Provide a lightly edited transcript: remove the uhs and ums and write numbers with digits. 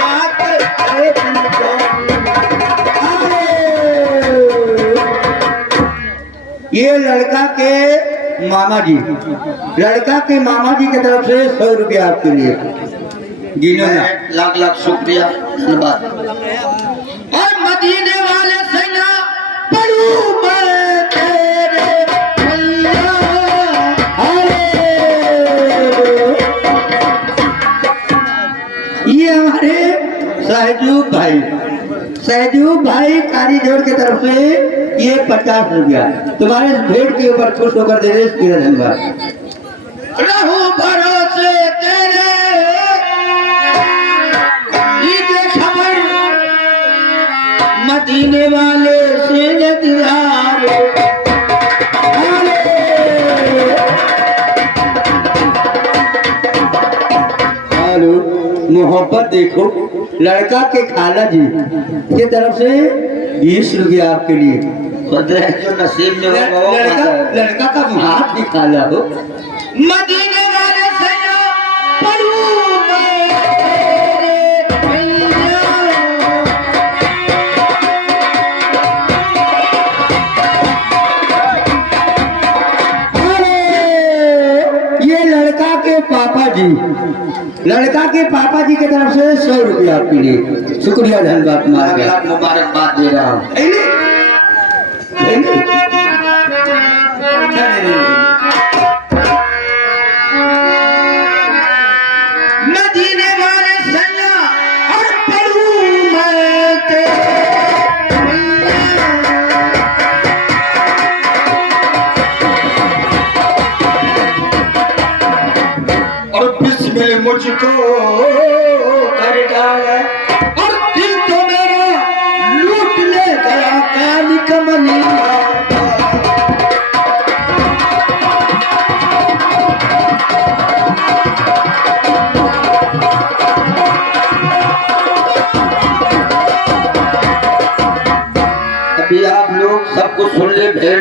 रात अरे ये लड़का के मामा जी की तरफ से 100 रुपया आपके लिए गिनो ना। लाख लाख शुक्रिया धन्यवाद। और मदीने वाले सैया पढ़ू मैं तेरे भैया। ये हमारे सहजूब भाई कारीजोड़ की तरफ से ये 50 रुपया तुम्हारे भेंट के ऊपर खुश होकर दे रहे इसके धन्यवाद। रहू भरोसे तेरे लीजिए खबर मदीने वाले से नदियार। हेलो मोहब्बत देखो लड़का के खाला जी की तरफ से 20 रुपया आपके लिए। जो नसीब में लड़का का हाथ भी खाला हो। मदीने वाले सैया पढ़ू मैं तेरे भैया। ये लड़का के पापा जी की तरफ से 100 रुपया आपके लिए शुक्रिया धन्यवाद। मुबारकबाद दे रहा हूँ। मदीने वाले सैया और पढ़ू मैं तेरे और बिस्मिल मुझको कर डाला